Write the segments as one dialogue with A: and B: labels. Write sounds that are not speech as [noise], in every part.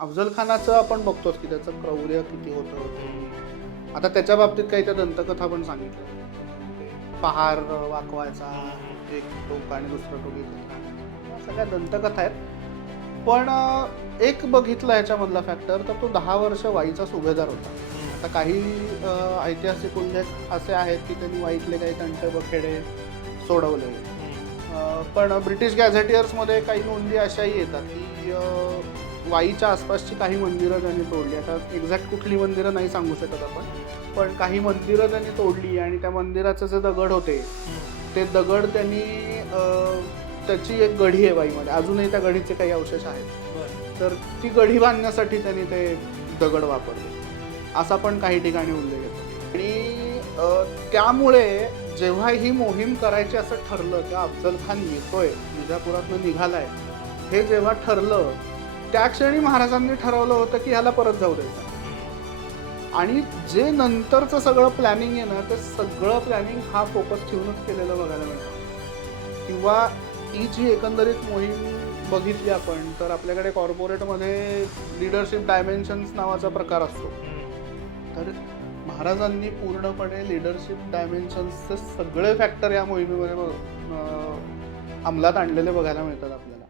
A: अफजल खानाचं आपण बघतोच की त्याचं क्रौर्य किती होतं. आता त्याच्या बाबतीत काही त्या दंतकथा पण सांगितलं पहार वाकवायचा एक टोक आणि दुसरं टोक सगळ्या दंतकथा आहेत. पण एक बघितलं ह्याच्यामधला फॅक्टर तर तो दहा वर्ष वाईचा सुभेदार होता. आता काही ऐतिहासिक उल्लेख असे आहेत की त्यांनी वाईतले काही तंटे बखेडे सोडवले. पण ब्रिटिश गॅझेटियर्समध्ये काही नोंदी अशाही येतात की वाईच्या आसपासची काही मंदिरं त्यांनी तोडली. आता एक्झॅक्ट कुठली मंदिरं नाही सांगू शकत आपण. पण काही मंदिरं त्यांनी तोडली आणि त्या मंदिराचे जे दगड होते ते दगड त्यांनी त्याची एक गढी आहे वाईमध्ये अजूनही त्या गढीचे काही अवशेष आहेत. तर ती गढी बांधण्यासाठी त्यांनी ते दगड वापरले. असा पण काही ठिकाणी उल्लेख येतो आणि त्यामुळे जेव्हा ही मोहीम करायची असं ठरलं तेव्हा अफजल खान येतोय विजापुरातनं निघालाय. हे जेव्हा ठरलं त्या क्षणी महाराजांनी ठरवलं होतं की ह्याला परत जाऊ द्यायचं. आणि जे नंतरचं सगळं प्लॅनिंग आहे ना ते सगळं प्लॅनिंग हा फोकस ठेवूनच केलेलं बघायला मिळतं. किंवा ही जी एकंदरीत मोहीम बघितली आपण तर आपल्याकडे कॉर्पोरेटमध्ये लिडरशिप डायमेन्शन्स नावाचा प्रकार असतो. तर महाराजांनी पूर्णपणे लिडरशिप डायमेन्शन्सचे सगळे फॅक्टर या मोहिमेमध्ये अंमलात आणलेले बघायला मिळतात आपल्याला.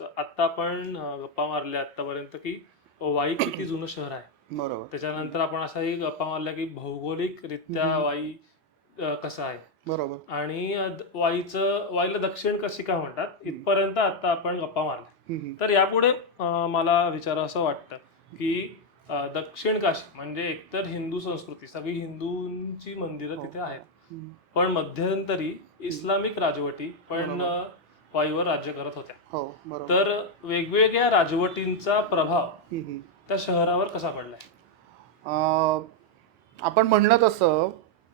B: आता आपण गप्पा मारल्या आतापर्यंत की वाई किती [clears throat] जुनं शहर आहे.
A: बरोबर.
B: त्याच्यानंतर आपण असाही गप्पा मारल्या की भौगोलिकरित्या. वाई कसं आहे.
A: बरोबर.
B: आणि वाईचं वाईला दक्षिण कशी का म्हणतात? इथपर्यंत आता आपण गप्पा मारल्या. तर यापुढे मला विचार असं वाटतं की दक्षिण काशी म्हणजे एकतर हिंदू संस्कृती सगळी हिंदूंची मंदिरं
A: हो.
B: तिथे आहेत. पण मध्यंतरी इस्लामिक राजवटी पण वाईवर राज्य करत होत्या.
A: हो बरोबर.
B: तर वेगवेगळ्या राजवटींचा प्रभाव
A: हम्म.
B: त्या शहरावर कसा पडलाय?
A: अं, आपण म्हणलं तसं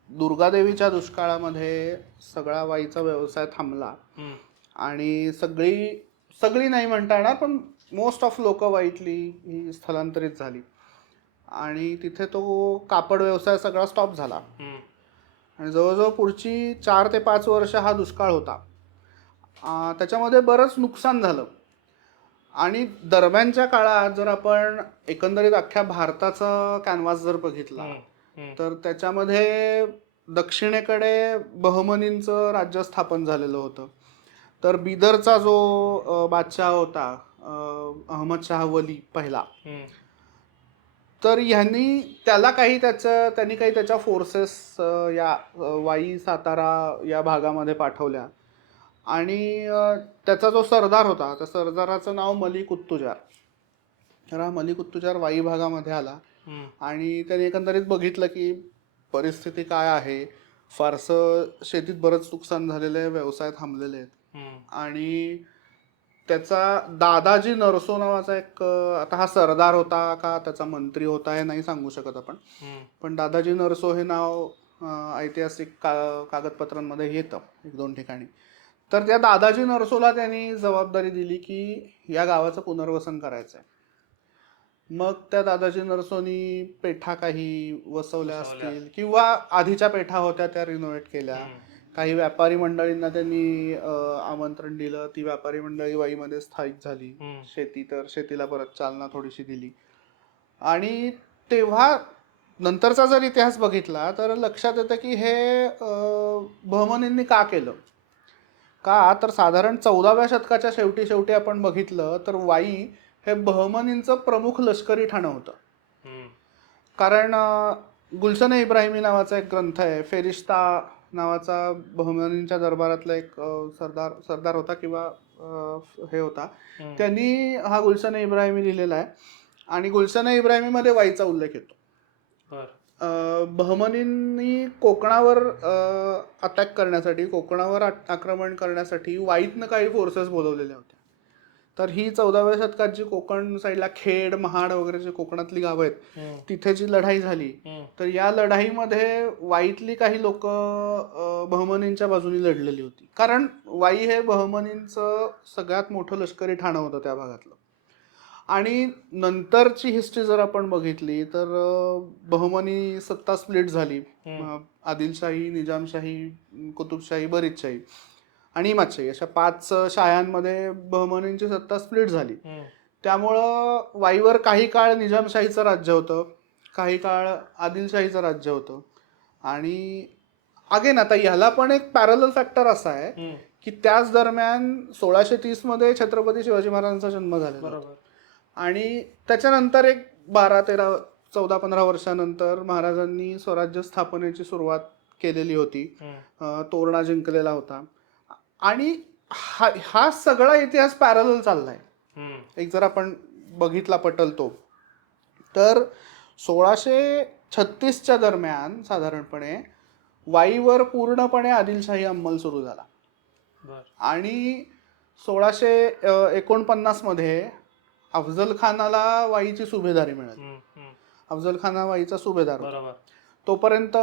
A: दुर्गादेवीच्या दुष्काळामध्ये सगळा वाईचा व्यवसाय थांबला.
B: हम्म.
A: आणि सगळी सगळी नाही म्हणता येणार पण मोस्ट ऑफ लोक वाईटली ही स्थलांतरित झाली. आणि तिथे तो कापड व्यवसाय सगळा स्टॉप झाला.
B: हम्म.
A: आणि जवळजवळ पुढची चार ते पाच वर्ष हा दुष्काळ होता. त्याच्यामध्ये बरंच नुकसान झालं आणि दरम्यानच्या काळात जर आपण एकंदरीत अख्ख्या भारताचा कॅनव्हास जर बघितला. तर त्याच्यामध्ये दक्षिणेकडे बहमनींचं राज्य स्थापन झालेलं होतं तर बिदरचा जो बादशाह होता अहमद शाह वली पहिला. तर ह्यांनी त्याला काही त्याच्या त्यांनी काही त्याच्या फोर्सेस या वाई सातारा या भागामध्ये पाठवल्या आणि त्याचा जो सरदार होता त्या सरदाराचं नाव मलिक उत्तुजार तर हा मलिक उत्तुजार वाई भागामध्ये आला. आणि त्याने एकंदरीत बघितलं की परिस्थिती काय आहे फारसं शेतीत बरंच नुकसान झालेलं आहे व्यवसाय थांबलेले आहेत. आणि त्याचा दादाजी नरसो नावाचा एक आता हा सरदार होता का त्याचा मंत्री होता हे नाही सांगू शकत आपण. पण दादाजी नरसो हे नाव ऐतिहासिक का कागदपत्रांमध्ये येतं एक दोन ठिकाणी तर त्या दादाजी नरसोला त्यांनी जबाबदारी दिली की या गावाचं पुनर्वसन करायचं आहे मग त्या दादाजी नरसोनी पेठा काही वसवल्या. असतील किंवा आधीच्या पेठा होत्या त्या रिनोव्हेट केल्या. काही व्यापारी मंडळींना त्यांनी आमंत्रण दिलं ती व्यापारी मंडळी वाईमध्ये स्थायिक झाली. शेती तर शेतीला परत चालना थोडीशी दिली आणि तेव्हा नंतरचा जर इतिहास बघितला तर लक्षात येतं की हे बहमनींनी का केलं का? तर साधारण चौदाव्या शतकाच्या शेवटी शेवटी आपण बघितलं तर वाई हे बहमनींचं प्रमुख लष्करी ठाणं होतं. कारण गुलशन इब्राहिमी नावाचा एक ग्रंथ आहे. फेरिश्ता नावाचा बहमनींच्या दरबारातला एक सरदार सरदार होता किंवा हे होता. त्यांनी हा गुलशन इब्राहिमी लिहिलेला आहे. आणि गुलशन इब्राहिमीमध्ये वाईचा उल्लेख येतो. बहमनींनी कोकणावर अटॅक करण्यासाठी कोकणावर आक्रमण करण्यासाठी वाईतनं काही फोर्सेस बोलवलेल्या होत्या तर ही चौदाव्या शतकात जी कोकण साईडला खेड महाड वगैरे जी कोकणातली गावं आहेत. तिथे जी लढाई झाली. तर या लढाईमध्ये वाईतली काही लोक बहमनींच्या बाजूनी लढलेली होती कारण वाई हे बहमनींचं सगळ्यात मोठं लष्करी ठाणं होतं त्या भागातलं आणि नंतरची हिस्ट्री जर आपण बघितली तर बहमनी सत्ता स्प्लिट झाली आदिलशाही निजामशाही कुतुबशाही बरीचशाही आणि इमादशाही अशा पाच शाह्यांमध्ये बहमनींची सत्ता स्प्लिट झाली. त्यामुळं वाईवर काही काळ निजामशाहीचं राज्य होतं काही काळ आदिलशाहीचं राज्य होतं आणि अगेन आता ह्याला पण एक पॅरल फॅक्टर असा आहे. की त्याच दरम्यान सोळाशे तीसमध्ये छत्रपती शिवाजी महाराजांचा जन्म होता.
B: बरोबर
A: आणि त्याच्यानंतर एक बारा तेरा चौदा पंधरा वर्षानंतर महाराजांनी स्वराज्य स्थापनेची सुरुवात केलेली होती. तोरणा जिंकलेला होता. आणि हा हा सगळा इतिहास पॅरल चाललाय. एक जर आपण बघितला पटलतो तर सोळाशे छत्तीसच्या दरम्यान साधारणपणे वाईवर पूर्णपणे आदिलशाही अंमल सुरू झाला. आणि सोळाशे एकोणपन्नासमध्ये अफजल खानाला वाईची सुभेदारी मिळाली. अफजल खान वाईचा सुभेदार होता. तोपर्यंत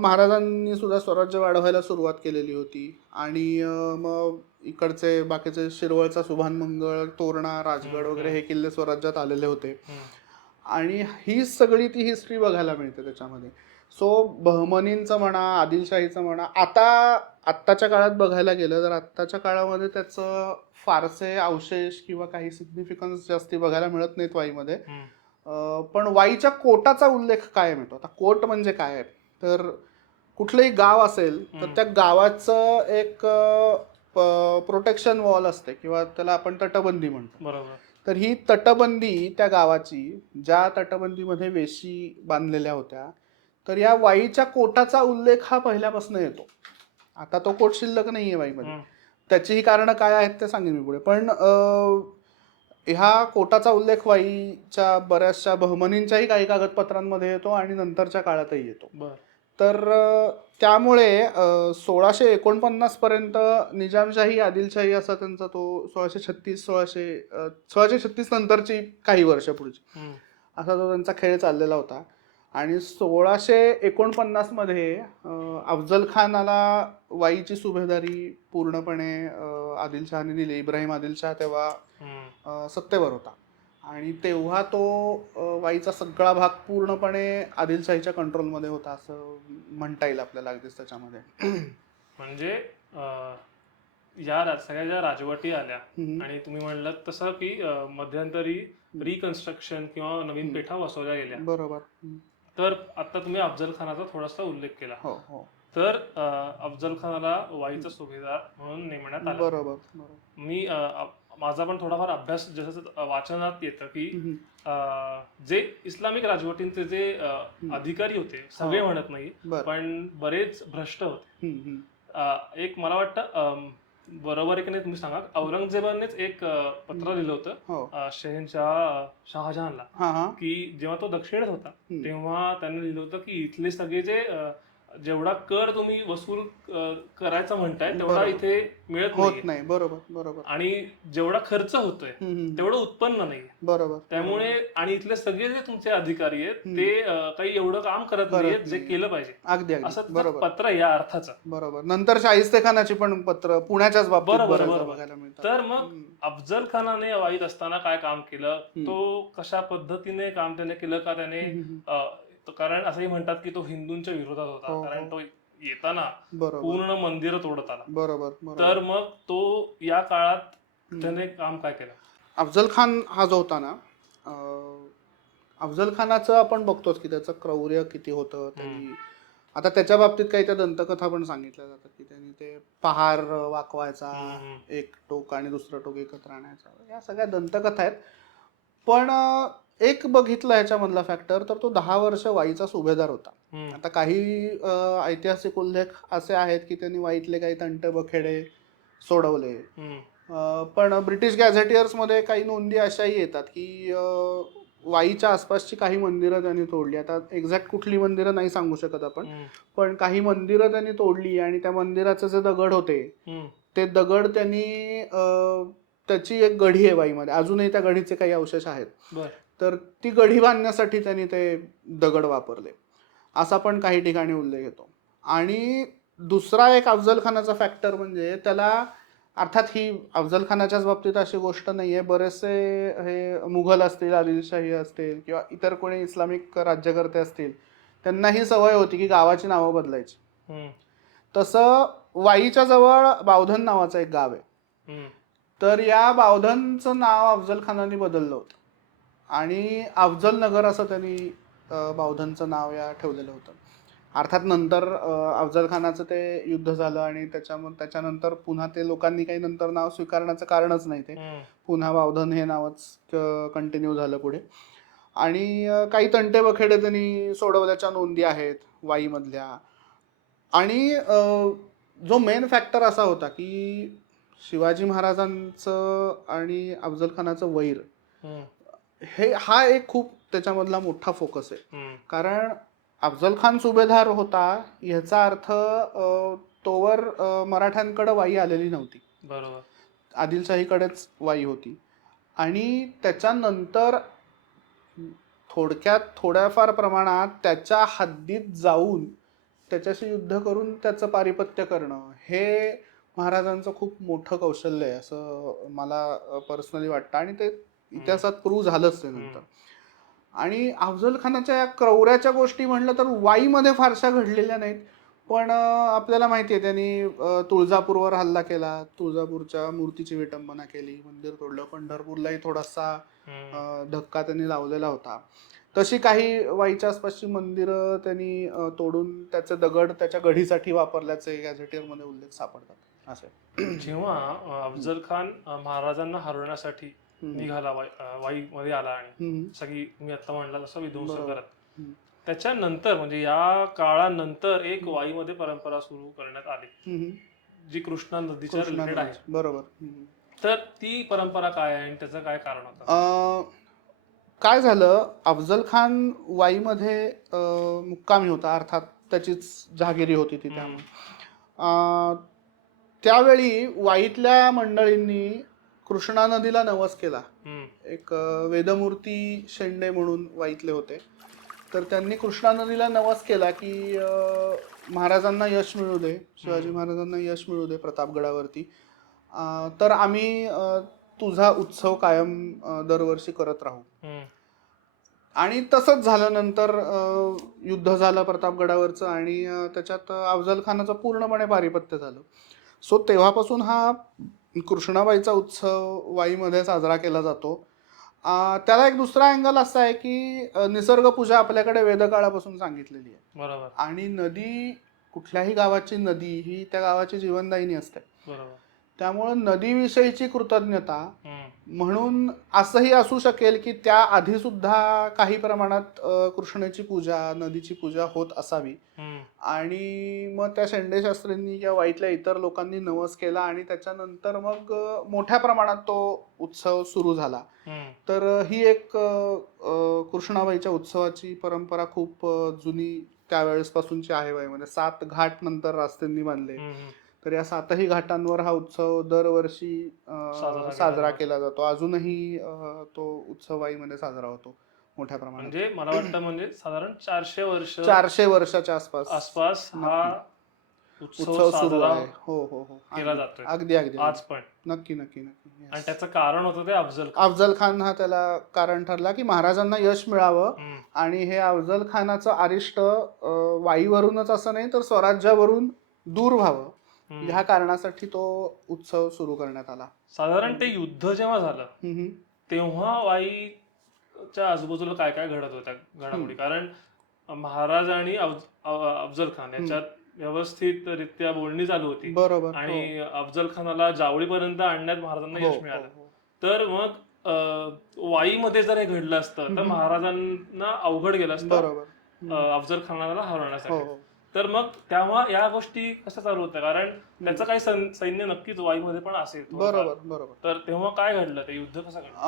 A: महाराजांनी सुद्धा स्वराज्य वाढवायला सुरुवात केलेली होती. आणि मग इकडचे बाकीचे शिरवळचा सुभान मंगळ तोरणा राजगड वगैरे हे किल्ले स्वराज्यात आलेले होते. आणि ही सगळी ती हिस्ट्री बघायला मिळते त्याच्यामध्ये. सो बहमनींचं म्हणा आदिलशाहीचं म्हणा आता आत्ताच्या काळात बघायला गेलं तर आत्ताच्या काळामध्ये त्याचं फारसे अवशेष किंवा काही सिग्निफिकन्स जास्ती बघायला मिळत नाहीत वाईमध्ये. पण वाईच्या कोटाचा उल्लेख काय मिळतो? आता कोट म्हणजे काय? आहे तर कुठलंही गाव असेल तर. त्या गावाचं एक प्रोटेक्शन वॉल असते किंवा त्याला आपण तटबंदी म्हणतो.
B: बरोबर.
A: तर ही तटबंदी त्या गावाची ज्या तटबंदीमध्ये वेशी बांधलेल्या होत्या तर या वाईच्या कोटाचा उल्लेख हा पहिल्यापासून येतो. आता तो कोट शिल्लक नाही आहे वाईमध्ये
B: हम्म.
A: त्याची ही कारणं काय आहेत ते सांगेन मी पुढे. पण ह्या कोटाचा उल्लेख वाईच्या बऱ्याचशा बहमनींच्याही काही कागदपत्रांमध्ये येतो आणि नंतरच्या काळातही येतो.
B: बर.
A: तर त्यामुळे सोळाशे एकोणपन्नास पर्यंत निजामशाही आदिलशाही असा त्यांचा तो सोळाशे छत्तीस सोळाशे सोळाशे छत्तीस नंतरची काही वर्ष पुढची. असा तो त्यांचा खेळ चाललेला होता. आणि सोळाशे एकोणपन्नासमध्ये अफजल खानाला वाईची सुभेदारी पूर्णपणे आदिलशहाने दिली. इब्राहिम आदिलशाह तेव्हा सत्तेवर होता. आणि तेव्हा तो वाईचा सगळा भाग पूर्णपणे आदिलशाहीच्या कंट्रोलमध्ये होता असं म्हणता येईल आपल्याला अगदीच त्याच्यामध्ये. [clears throat]
B: म्हणजे या सगळ्या ज्या राजवटी आल्या. आणि तुम्ही म्हणलं तसं की मध्यंतरी रिकन्स्ट्रक्शन किंवा नवीन. पेठा बसवल्या गेल्या.
A: बरोबर.
B: तर आता तुम्ही अफजल खानाचा थोडासा उल्लेख केला.
A: हो हो.
B: तर अफजल खानाला वाईचा सुभेदार म्हणून नेमण्यात आला.
A: बरोबर
B: मी माझा पण थोडाफार अभ्यास जसं वाचनात येतं की जे इस्लामिक राजवटींचे जे. अधिकारी होते सगळे
A: हो.
B: म्हणत नाही पण बरेच भ्रष्ट होते. एक मला वाटतं बरोबर आहे की नाही तुम्ही सांगा? औरंगजेबानेच एक अं, पत्र लिहिलं होतं
A: हो.
B: अं, शहेनशाह शहाजहानला
A: हा हा.
B: की जेव्हा तो दक्षिणेत होता
A: हम्म.
B: तेव्हा त्यांनी लिहिलं होतं की इथले सगळे जे अं, जेवढा कर तुम्ही वसूल करायचा म्हणताय तेवढा. इथे मिळत
A: होत
B: नाही
A: बरोबर बरोबर
B: आणि जेवढा खर्च होतोय. तेवढं उत्पन्न नाही
A: बरोबर
B: त्यामुळे आणि इथले सगळे जे तुमचे अधिकारी आहेत. ते काही एवढं काम करत नाहीयेत जे. केलं पाहिजे
A: अगदी
B: असं
A: बरोबर
B: पत्र या अर्थाचं
A: बरोबर नंतर शाहिस्ते खानाची पण पत्र पुण्याच्याच बाबतीत
B: बरोबर, बरोबर. तर मग. अफजल खानाने वाईत असताना काय काम केलं. तो कशा पद्धतीने काम त्याने केलं का त्याने तो- कारण असंही म्हणतात की तो हिंदूंच्या विरोधात होता.
A: हो,
B: कारण
A: हो.
B: तो येताना पूर्ण मंदिर तोडत आला
A: बरोबर.
B: तर मग तो या काळात. त्याने काम काय केलं?
A: अफजल खान हा जो होता ना अफजल खानाचं आपण बघतोच की त्याचं क्रौर्य किती होतं त्यांनी आता त्याच्या बाबतीत काही त्या दंतकथा पण सांगितल्या जातात की त्यांनी ते पहार वाकवायचा. एक टोक आणि दुसरं टोक एकत्र आणायचा. या सगळ्या दंतकथा आहेत. पण एक बघितलं ह्याच्यामधला फॅक्टर तर तो दहा वर्ष वाईचा सुभेदार होता. आता काही ऐतिहासिक उल्लेख असे आहेत की त्यांनी वाईतले काही तंटे बखेडे सोडवले. पण ब्रिटिश गॅझेटियर्समध्ये काही नोंदी अशाही येतात की वाईच्या आसपासची काही मंदिरं त्यांनी तोडली. आता एक्झॅक्ट कुठली मंदिरं नाही सांगू शकत आपण. पण काही मंदिरं त्यांनी तोडली आणि त्या मंदिराचे जे दगड होते. ते दगड त्यांनी त्याची एक गढी आहे वाईमध्ये. अजूनही त्या गढीचे काही अवशेष आहेत. तर ती गढी बांधण्यासाठी त्यांनी ते दगड वापरले. असा पण काही ठिकाणी उल्लेख येतो. आणि दुसरा एक अफजल खानाचा फॅक्टर म्हणजे त्याला अर्थात ही अफजल खानाच्याच बाबतीत अशी गोष्ट नाहीये. बरेचसे हे मुघल असतील आदिलशाही असतील किंवा इतर कोणी इस्लामिक राज्यकर्ते असतील त्यांना ही सवय होती की गावाची नावं बदलायची. तसं वाईच्या जवळ बावधन नावाचं एक गाव आहे. तर या बावधनचं नाव अफजल खानाने बदललं होतं. आणि अफजल नगर असं त्यांनी बावधनचं नाव या ठेवलेलं होतं. अर्थात नंतर अफजल खानाचं ते युद्ध झालं आणि त्याच्यामध्ये त्याच्यानंतर पुन्हा ते लोकांनी काही नंतर नाव स्वीकारण्याचं कारणच नाही ते. पुन्हा बावधन हे नावच कंटिन्यू झालं पुढे. आणि काही तंटे बखेडे त्यांनी सोडवल्याच्या नोंदी आहेत वाईमधल्या. आणि जो मेन फॅक्टर असा होता की शिवाजी महाराजांचं आणि अफजल खानाचं वैर हे हा एक खूप त्याच्यामधला मोठा फोकस आहे. कारण अफजल खान सुभेदार होता ह्याचा अर्थ तोवर मराठ्यांकडे वाई आलेली नव्हती.
B: बरोबर.
A: आदिलशाहीकडेच वाई होती. आणि त्याच्यानंतर थोडक्यात थोड्याफार प्रमाणात त्याच्या हद्दीत जाऊन त्याच्याशी युद्ध करून त्याचं पारिपत्य करणं हे महाराजांचं खूप मोठं कौशल्य आहे असं मला पर्सनली वाटतं. आणि ते इतिहासात प्रूव्ह झालंच ते नंतर. आणि अफजल खानाच्या या क्रौऱ्याच्या गोष्टी म्हणलं तर वाईमध्ये फारशा घडलेल्या नाहीत. पण आपल्याला माहिती आहे त्यांनी तुळजापूरवर हल्ला केला. तुळजापूरच्या मूर्तीची विटंबना केली. मंदिर तोडलं. पंढरपूरलाही थोडासा धक्का त्यांनी लावलेला होता. तशी काही वाईच्या आसपासची मंदिरं त्यांनी तोडून त्याचे दगड त्याच्या गढीसाठी वापरल्याचे गॅझेटियरमध्ये उल्लेख सापडतात. असे.
B: जेव्हा अफजल खान महाराजांना हरवण्यासाठी. निघाला वाई अं, वाईमध्ये आला आणि. सगळी तुम्ही आता म्हणला तसं विध्वंस. करत. त्याच्यानंतर म्हणजे या काळानंतर एक वाईमध्ये परंपरा सुरू करण्यात आली. जी कृष्णा नदीच्या रिलेटेड आहे.
A: बरोबर.
B: तर ती परंपरा काय आहे आणि त्याचं काय कारण होतं
A: काय झालं अफजल खान वाईमध्ये मुक्कामी होता अर्थात त्याचीच जहागिरी होती ती त्यामुळे त्यावेळी वाईतल्या मंडळींनी कृष्णा नदीला नवस केला. एक वेदमूर्ती शेंडे म्हणून वाईतले होते. तर त्यांनी कृष्णा नदीला नवस केला की महाराजांना यश मिळू दे. शिवाजी. महाराजांना यश मिळू दे प्रतापगडावरती. तर आम्ही तुझा उत्सव कायम दरवर्षी करत राहू. आणि तसंच झालं नंतर युद्ध झालं प्रतापगडावरचं आणि त्याच्यात अफजल खानाचं पूर्णपणे पारिपत्य झालं. सो तेव्हापासून हा कृष्णाबाईचा उत्सव वाईमध्ये साजरा केला जातो. त्याला एक दुसरा अँगल असा आहे की अं, निसर्गपूजा आपल्याकडे वेदकाळापासून सांगितलेली आहे.
B: बरोबर.
A: आणि नदी कुठल्याही गावाची नदी ही त्या गावाची जीवनदायिनी असते.
B: बरोबर.
A: त्यामुळं नदीविषयीची कृतज्ञता म्हणून असंही असू शकेल की त्या आधी सुद्धा काही प्रमाणात कृष्णेची पूजा नदीची पूजा होत असावी. आणि मग त्या शेंडे शास्त्रींनी किंवा वाईतल्या इतर लोकांनी नवस केला आणि त्याच्यानंतर मग मोठ्या प्रमाणात तो उत्सव सुरू झाला. तर ही एक कृष्णाबाईच्या उत्सवाची परंपरा खूप जुनी त्यावेळेसपासूनची आहे वाईमध्ये सात घाट नंतर रस्त्यांनी बांधले. तर या सातही घाटांवर हा उत्सव दरवर्षी
B: साजरा केला जातो.
A: अजूनही तो उत्सव वाईमध्ये साजरा होतो. मोठ्या प्रमाणात.
B: म्हणजे मला वाटतं म्हणजे साधारण चारशे वर्ष
A: चारशे वर्षाच्या आसपास.
B: आसपास हा उत्सव
A: सुरू आहे. हो हो हो.
B: केला जातोय.
A: अगदी अगदी.
B: आज पण.
A: नक्की नक्की नक्की.
B: आणि. त्याचं कारण होतं ते अफजल खान.
A: अफजल खान हा त्याला कारण ठरला की महाराजांना यश मिळावं आणि हे अफजल खानाचं अरिष्ट अ, वाईवरूनच असं नाही तर स्वराज्यावरून दूर व्हावं. ह्या कारणासाठी तो उत्सव सुरू करण्यात आला.
B: साधारण ते युद्ध जेव्हा झालं
A: हम्म, हम्म.
B: वाईच्या आजूबाजूला काय काय घडत होत्या घडामोडी? कारण महाराज आणि अफजल खान याच्यात व्यवस्थित रित्या बोलणी चालू होती.
A: बरोबर
B: आणि अफजल खानाला जावळीपर्यंत आणण्यात महाराजांना
A: हो,
B: यश
A: हो,
B: मिळालं.
A: हो.
B: तर मग वाईमध्ये जर हे घडलं असतं तर. महाराजांना अवघड गेलं असतं अफजल खानाला
A: हो
B: हरवण्यासाठी.
A: हो
B: तर मग तेव्हा या गोष्टी कशा चालू होत्या? कारण त्याचं काही सैन- सैन्य नक्कीच वाईमध्ये पण असेल.
A: बरोबर बरोबर.
B: तर तेव्हा काय घडलं? ते युद्ध कसं घडलं?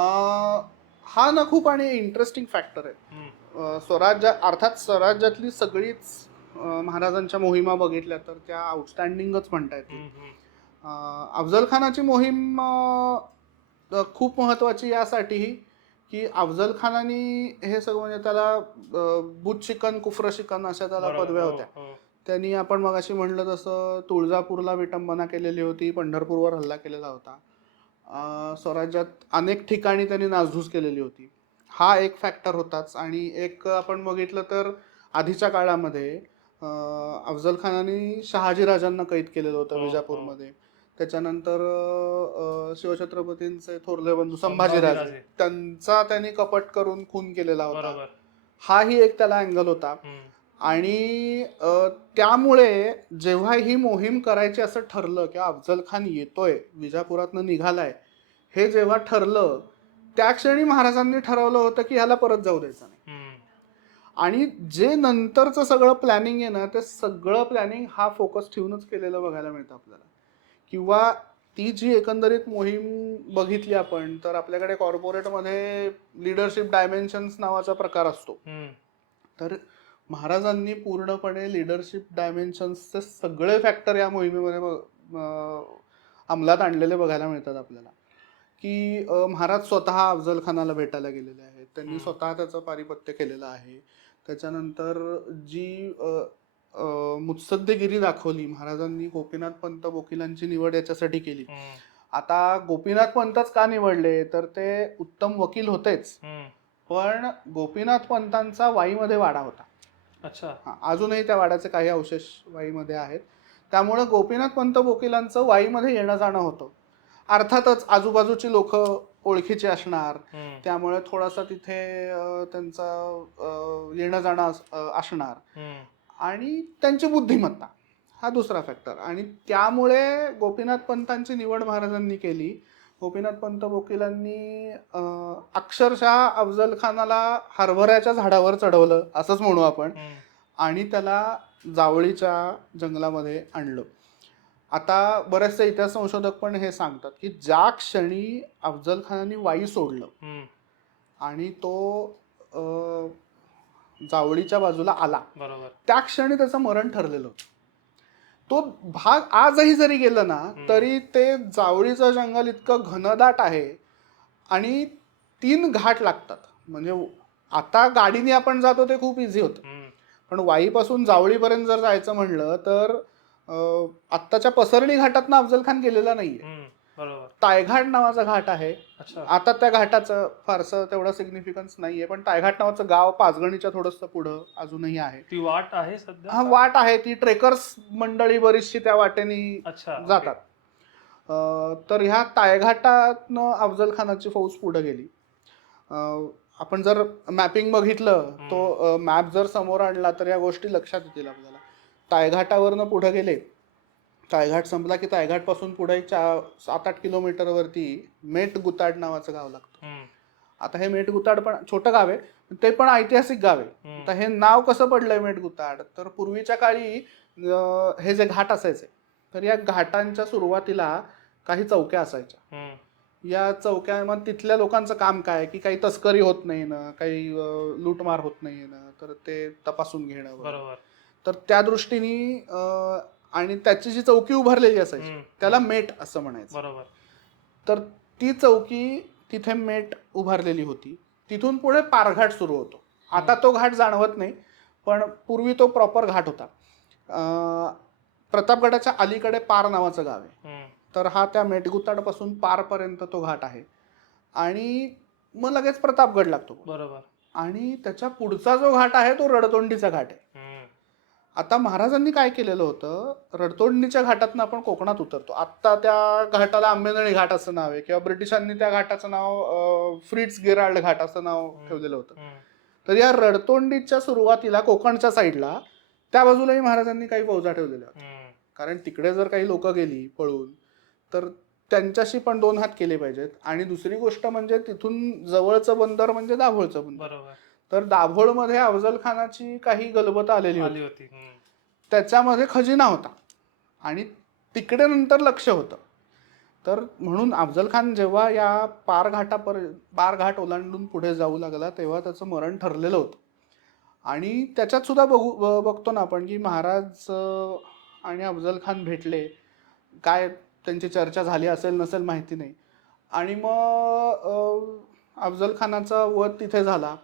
A: हा ना खूप आणि इंटरेस्टिंग फॅक्टर आहे. स्वराज्य अर्थात स्वराज्यातली सगळीच महाराजांच्या मोहिमा बघितल्या तर त्या आउटस्टँडिंगच म्हणता येतील. अफजल खानाची मोहीम खूप महत्वाची यासाठीही की अफजल खानानी हे सगळं म्हणजे त्याला बुत शिकन कुफ्र शिकन अशा त्याला पदव्या
B: हो,
A: होत्या.
B: हो.
A: त्यांनी आपण मगाशी म्हणलं तसं तुळजापूरला विटंबना केलेली होती पंढरपूरवर हल्ला केलेला होता. स्वराज्यात अनेक ठिकाणी त्यांनी नासधूस केलेली होती हा एक फॅक्टर होताच आणि एक आपण बघितलं तर आधीच्या काळामध्ये अफजल खानाने शहाजी राजांना कैद केलेलं होतं
B: हो, हो.
A: विजापूरमध्ये त्याच्यानंतर शिवछत्रपतींचे थोरले बंधू संभाजीराजे. त्यांचा त्यांनी कपट करून खून केलेला होता हाही एक त्याला अँगल होता. आणि त्यामुळे जेव्हा ही मोहीम करायची असं ठरलं की अफजल खान येतोय विजापुरातनं निघालाय हे जेव्हा ठरलं त्या क्षणी महाराजांनी ठरवलं होतं की ह्याला परत जाऊ द्यायचं नाही. आणि जे नंतरचं सगळं प्लॅनिंग आहे ना ते सगळं प्लॅनिंग हा फोकस ठेवूनच केलेलं बघायला मिळतं आपल्याला किंवा ती जी एकंदरीत मोहीम बघितली आपण तर आपल्याकडे कॉर्पोरेटमध्ये लिडरशिप डायमेन्शन्स नावाचा प्रकार असतो. तर महाराजांनी पूर्णपणे लिडरशिप डायमेन्शन्सचे सगळे फॅक्टर या मोहिमेमध्ये अंमलात आणलेले बघायला मिळतात आपल्याला. की महाराज स्वतः अफजल खानाला भेटायला गेलेले आहेत. त्यांनी. स्वतः त्याचं पारिपत्य केलेलं आहे. त्याच्यानंतर जी मुत्सद्देगिरी दाखवली महाराजांनी गोपीनाथ पंत वकिलांची निवड याच्यासाठी केली. आता गोपीनाथ पंतच का निवडले? तर ते उत्तम वकील होतेच. पण गोपीनाथ पंतांचा वाईमध्ये वाडा होता.
B: अच्छा.
A: हा, अजूनही त्या वाड्याचे काही अवशेष वाईमध्ये आहेत. त्यामुळे गोपीनाथ पंत वकिलांचं वाईमध्ये येणं जाणं होतं. अर्थातच आजूबाजूची लोक ओळखीची असणार.
B: हम्म.
A: त्यामुळे थोडासा तिथे अं, त्यांचा अं, येणं जाणं अस- अं, असणार.
B: हम्म.
A: आणि त्यांची बुद्धिमत्ता हा दुसरा फॅक्टर आणि त्यामुळे गोपीनाथ पंतांची निवड महाराजांनी केली. गोपीनाथ पंत वकिलांनी अक्षरशः अफजल खानाला हरभऱ्याच्या झाडावर चढवलं असंच म्हणू आपण. आणि त्याला जावळीच्या जंगलामध्ये आणलं आता बरेचसे इतिहास संशोधक पण हे सांगतात की ज्या क्षणी अफजल खानाने वाई सोडलं. आणि तो अं, जावळीच्या बाजूला आला
B: बरोबर
A: त्या क्षणी त्याचं मरण ठरलेलं होतं तो भाग आजही जरी गेलं ना. तरी ते जावळीचं जंगल इतकं घनदाट आहे आणि तीन घाट लागतात म्हणजे आता गाडीने आपण जातो ते खूप इझी होतं. पण वाईपासून जावळीपर्यंत जर जायचं म्हणलं तर आत्ताच्या पसरणी घाटातनं अफजल खान गेलेला नाहीये तायघाट नावाचा घाट आहे.
B: अच्छा.
A: आता त्या घाटाचं फारसं तेवढं सिग्निफिकन्स नाहीये पण तायघाट नावाचं गाव पाचगणीच्या थोडंसं पुढं अजूनही आहे.
B: ती वाट आहे सध्या?
A: हा वाट आहे. ती ट्रेकर्स मंडळी बरीचशी त्या वाटेने
B: अच्छा.
A: जातात. अं, तर ह्या तायघाटातनं अफजल खानाची फौज पुढे गेली. अं, आपण जर मॅपिंग बघितलं तो मॅप जर समोर आणला तर या गोष्टी लक्षात येतील आपल्याला. तायघाटावरनं पुढे गेले तायघाट संपला की तायघाटपासून पुढे एक चा सात आठ किलोमीटरवरती मेट गुताड नावाचं गाव लागतं. आता हे मेट गुताड पण छोटं गाव आहे ते पण ऐतिहासिक गाव आहे. आता हे नाव कसं पडलंय मेटगुताड तर पूर्वीच्या काळी हे जे घाट असायचे तर या घाटांच्या सुरुवातीला काही चौक्या असायच्या. या चौक्या मग तिथल्या लोकांचं काम काय की काही तस्करी होत नाही ना काही लूटमार होत नाही ना तर ते तपासून घेणं.
B: बरोबर
A: तर त्या दृष्टीने अं, आणि त्याची जी चौकी उभारलेली असायची. त्याला मेट असं म्हणायचं.
B: बरोबर.
A: तर ती चौकी तिथे मेट उभारलेली होती. तिथून पुढे पारघाट सुरू होतो. आता तो घाट जाणवत नाही पण पूर्वी तो प्रॉपर घाट होता. प्रतापगडाच्या अलीकडे पार नावाचं गाव आहे. तर हा त्या मेटगुताडपासून पारपर्यंत तो घाट आहे. आणि मग लगेच प्रतापगड लागतो.
B: बरोबर.
A: आणि त्याच्या पुढचा जो घाट आहे तो रडतोंडीचा घाट आहे. आता महाराजांनी काय केलेलं होतं? रडतोंडीच्या घाटातनं आपण कोकणात उतरतो. आत्ता त्या घाटाला आंबेनळी घाट असं नाव आहे किंवा ब्रिटिशांनी त्या घाटाचं नाव फ्रिट्स गेराल्ड घाट असं नाव. ठेवलेलं होतं. तर या रडतोंडीच्या सुरुवातीला कोकणच्या साईडला त्या बाजूलाही महाराजांनी काही फौजा ठेवलेल्या होत्या. कारण तिकडे जर काही लोक गेली पळून तर त्यांच्याशी पण दोन हात केले पाहिजेत. आणि दुसरी गोष्ट म्हणजे तिथून जवळचं बंदर म्हणजे दाभोळचं बंदर. तर दाभोळमध्ये अफजल खानाची काही गलबत आलेली होती.
B: आली होती हम्म.
A: त्याच्यामध्ये खजिना होता. आणि तिकडे नंतर लक्ष होतं. तर म्हणून अफजल खान जेव्हा या पार घाटापर पार घाट ओलांडून पुढे जाऊ लागला तेव्हा त्याचं मरण ठरलेलं होतं. आणि त्याच्यात सुद्धा बघू ब- बघतो ना आपण की महाराज अं, आणि अफजल खान भेटले. काय त्यांची चर्चा झाली असेल नसेल माहिती नाही. आणि मग अं, अफजल खानाचा वध तिथे झाला.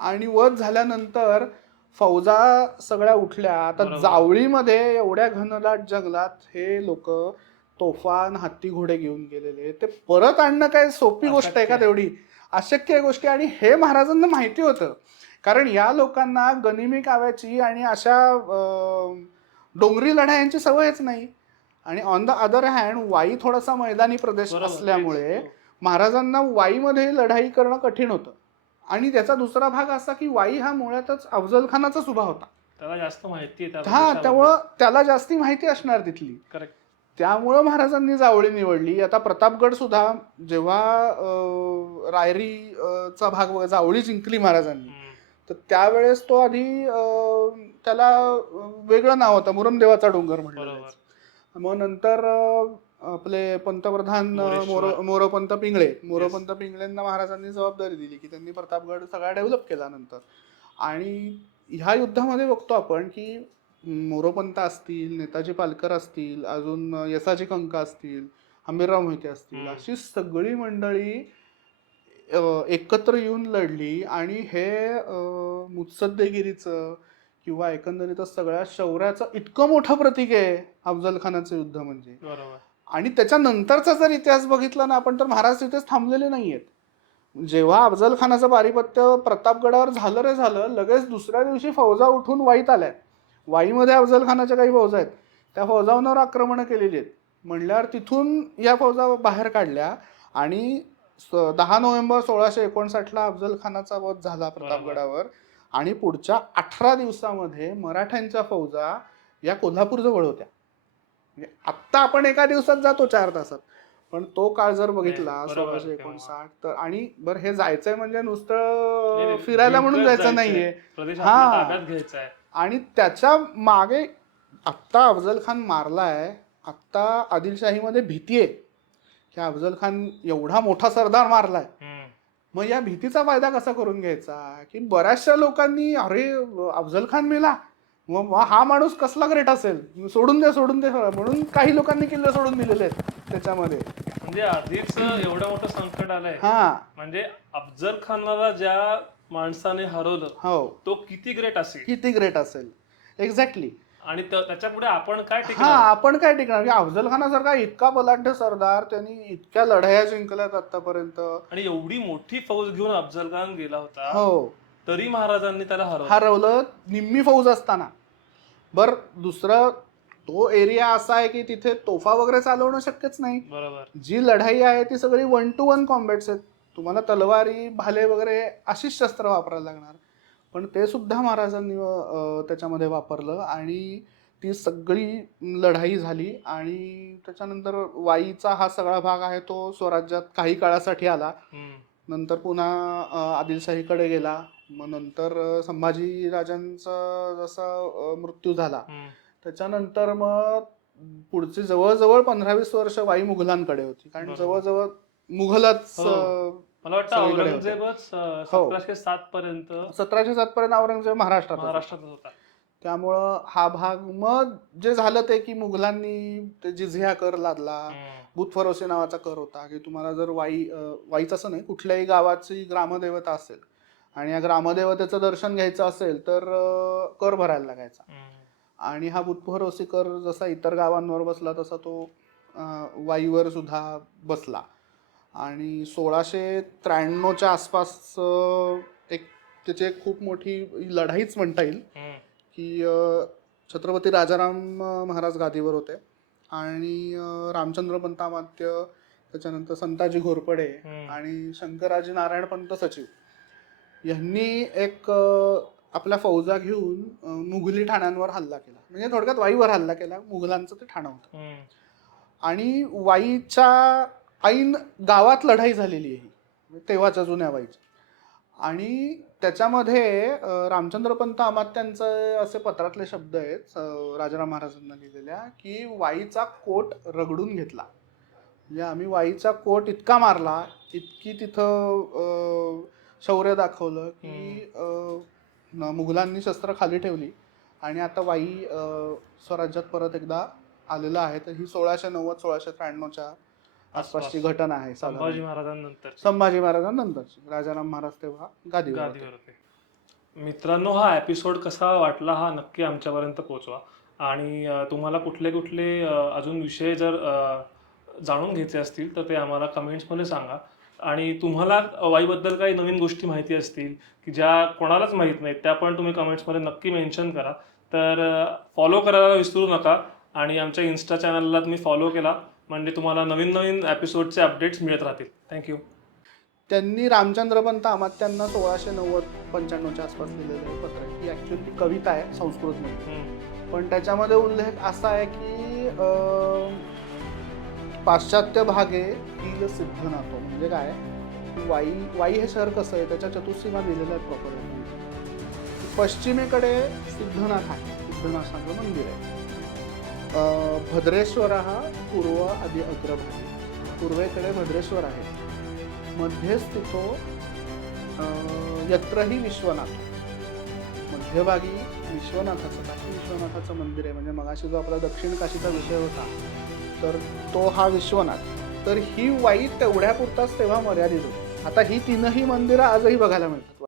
A: आणि वध झाल्यानंतर फौजा सगळ्या उठल्या आता. जावळीमध्ये एवढ्या घनदाट जंगलात हे लोक तोफा आणि हत्ती घोडे घेऊन गेलेले ते परत आणणं काय सोपी गोष्ट आहे का. तेवढी अशक्य गोष्टी आणि हे महाराजांना माहिती होतं कारण या लोकांना गनिमी काव्याची आणि अशा डोंगरी लढायांची सवयच नाही आणि on the other hand Wai थोडासा मैदानी प्रदेश असल्यामुळे.
B: हो.
A: महाराजांना वाईमध्ये लढाई करणं कठीण होतं आणि त्याचा दुसरा भाग असा की वाई हा मुळातच अफजल खानाचा सुभा होता
B: त्याला जास्त माहिती
A: हा. त्यामुळं त्याला जास्ती माहिती असणार तिथली. त्यामुळं महाराजांनी जावळी निवडली आता प्रतापगड सुद्धा जेव्हा रायरी चा भाग जावळी जिंकली महाराजांनी. तर त्यावेळेस तो आधी त्याला वेगळं नाव होतं मुरमदेवाचा डोंगर जायचं. मग नंतर आपले पंतप्रधान. मोर मोरोपंत पिंगळे. मोरोपंत पिंगळेंना महाराजांनी जबाबदारी दिली की त्यांनी प्रतापगड सगळा डेव्हलप केला नंतर. आणि ह्या युद्धामध्ये बघतो आपण की मोरोपंत असतील नेताजी पालकर असतील अजून यसाजी कंका असतील हंबीरराव मोहिते असतील. अशी सगळी मंडळी एकत्र येऊन लढली आणि हे मुत्सद्देगिरीचं किंवा एकंदरीतच सगळ्या शौर्याचं इतकं मोठं प्रतीक आहे अफजल खानाचं युद्ध म्हणजे.
B: बरोबर.
A: आणि त्याच्यानंतरचा जर इतिहास बघितला ना आपण तर महाराज तिथेच थांबलेले नाहीयेत. जेव्हा अफजल खानाचं पारिपत्य प्रतापगडावर झालं रे झालं लगेच दुसऱ्या दिवशी फौजा उठून वाईत आल्या. वाईमध्ये अफजल खानाच्या काही फौजा आहेत. त्या फौजांवर आक्रमणं केलेली आहेत. म्हणल्यावर तिथून या फौजा बाहेर काढल्या आणि दहा नोव्हेंबर सोळाशे एकोणसाठला अफजल खानाचा वध झाला प्रतापगडावर. आणि पुढच्या अठरा दिवसामध्ये मराठ्यांच्या फौजा या कोल्हापूर जवळ होत्या. म्हणजे आत्ता आपण एका दिवसात जातो चार तासात पण तो काळ जर बघितला
B: नाही, बरोबर,
A: सोळाशे. एकोणसाठ तर आणि बरं हे जायचंय म्हणजे
B: नाही,
A: नुसतं
B: नाही,
A: फिरायला म्हणून
B: जिंकत
A: जायचं
B: जायचंय.
A: नाहीये
B: प्रदेश
A: हा.
B: आपल्या ताब्यात घ्यायचा आहे
A: आणि त्याच्यामागे आत्ता अफजल खान मारलाय आत्ता आदिलशाहीमध्ये भीती आहे की अफजल खान एवढा मोठा सरदार मारलाय
B: हम्म.
A: मग या भीतीचा फायदा कसा करून घ्यायचा की बऱ्याचशा लोकांनी अरे अफजल खान मेला मग हा माणूस कसला ग्रेट असेल? सोडून दे सोडून दे. म्हणून काही लोकांनी किल्ले सोडून दिलेले आहेत त्याच्यामध्ये.
B: म्हणजे आधीच एवढं मोठं संकट आलंय.
A: हा.
B: म्हणजे अफजल खानाला ज्या माणसाने हरवलं
A: हो.
B: तो किती ग्रेट असेल?
A: किती ग्रेट असेल? एक्झॅक्टली
B: आणि त्याच्या पुढे आपण काय
A: हा आपण काय टिकणार? की अफजल खानासारखा इतका बलाढ्य सरदार त्यांनी इतक्या लढाया जिंकल्यात आतापर्यंत.
B: आणि एवढी मोठी फौज घेऊन अफजल खान गेला होता.
A: हो.
B: तरी महाराजांनी त्याला हरवलं
A: निम्मी फौज असताना. बर दुसरं तो एरिया असा आहे की तिथे तोफा वगैरे चालवणं शक्यच नाही.
B: बरोबर.
A: जी लढाई आहे ती सगळी वन टू वन कॉम्बॅट्स आहेत. तुम्हाला तलवारी भाले वगैरे अशीच शस्त्र वापरायला लागणार. पण ते सुद्धा महाराजांनी त्याच्यामध्ये वापरलं आणि ती सगळी लढाई झाली आणि त्याच्यानंतर वाईचा हा सगळा भाग आहे तो स्वराज्यात काही काळासाठी आला. नंतर पुन्हा आदिलशाहीकडे गेला. मग नंतर संभाजी राजांचा जसा मृत्यू झाला. त्याच्यानंतर मग पुढची जवळजवळ पंधरा वीस वर्ष वाई मुघलांकडे होती कारण. जवळजवळ मुघलच
B: हो. मला वाटतं. औरंगजेबच
A: हो.
B: सतराशे सात पर्यंत
A: सतराशे सात पर्यंत औरंगजेब महाराष्ट्रात.
B: महाराष्ट्रात होता
A: त्यामुळं हा भाग मग जे झालं ते की मुघलांनी ते जिझिया कर लादला. बुतफरोशी नावाचा कर होता की तुम्हाला जर वाई वाईच असं नाही कुठल्याही गावाची ग्रामदेवता असेल आणि या ग्रामदेवतेचं दर्शन घ्यायचं असेल तर कर भरायला लागायचा. आणि हा बुतफरोशी कर जसा इतर गावांवर बसला तसा तो वाईवर सुद्धा बसला आणि सोळाशे त्र्याण्णवच्या आसपास एक त्याची एक खूप मोठी लढाईच म्हणता येईल. की छत्रपती राजाराम महाराज गादीवर होते आणि रामचंद्र पंत अमात्य त्याच्यानंतर संताजी घोरपडे. आणि शंकराजी नारायण पंत सचिव यांनी एक अ, आपल्या फौजा घेऊन मुघली ठाण्यांवर हल्ला केला. म्हणजे थोडक्यात वाईवर हल्ला केला. मुघलांचं ते ठाणं होतं. आणि वाईच्या ऐन गावात लढाई झालेली आहे ही. तेव्हाच्या जुन्या वाईची. आणि त्याच्यामध्ये अं, रामचंद्र पंत अमात्यांचे असे पत्रातले शब्द आहेत राजाराम महाराजांना लिहिलेल्या की वाईचा कोट रगडून घेतला. म्हणजे आम्ही वाईचा कोट इतका मारला इतकी तिथं शौर्य दाखवलं की अं, मुघलांनी शस्त्र खाली ठेवली आणि आता वाई अं, स्वराज्यात परत एकदा आलेलं आहे. तर ही सोळाशे नव्वद सोळाशे त्र्याण्णवच्या आसपासची घटना आहे
B: संभाजी
A: साधारण
B: महाराजांनंतर
A: संभाजी महाराजांनंतरची. राजाराम महाराज तेव्हा गादीवर होते.
B: गादीवर होते. मित्रांनो हा एपिसोड कसा वाटला हा नक्की आमच्यापर्यंत पोहोचवा आणि अ, तुम्हाला कुठले कुठले अ, अजून विषय जर अ, जाणून घ्यायचे असतील तर ते आम्हाला कमेंट्समध्ये सांगा. आणि तुम्हाला वाईबद्दल काही नवीन गोष्टी माहिती असतील की ज्या कोणालाच माहीत नाहीत त्या पण तुम्ही कमेंट्समध्ये नक्की मेन्शन करा. तर फॉलो करायला विसरू नका आणि आमच्या इन्स्टा चॅनलला तुम्ही फॉलो केला म्हणजे तुम्हाला नवीन नवीन एपिसोडचे अपडेट्स मिळत राहतील. थँक्यू
A: त्यांनी रामचंद्रपंत अमात्यांना सोळाशे नव्वद पंच्याण्णवच्या आसपास लिहिलेलं आहे पत्र. ही ॲक्च्युअली ती कविता आहे संस्कृतमध्ये पण त्याच्यामध्ये उल्लेख असा आहे की पाश्चात्य भागे सिद्ध नातो म्हणजे काय? वाई वाई हे शहर कसं आहे? त्याच्या चतुर्सीमा दिलेल्या आहेत प्रॉपर पश्चिमेकडे सिद्धनाथ आहे. सिद्धनाथाचं मंदिर आहे. भद्रेश्वर हा पूर्व आधी आहे. पूर्वेकडे भद्रेश्वर आहे. मध्ये स्थितो यत्रही विश्वनाथ. मध्यभागी विश्वनाथाचं काशी विश्वनाथाचं मंदिर आहे. म्हणजे मगाशी जो आपला दक्षिण काशीचा विषय होता तर तो हा विश्वनाथ. तर ही वाई तेवढ्यापुरताच तेव्हा मर्यादित होती. आता ही तीनही मंदिरं आजही बघायला मिळतात.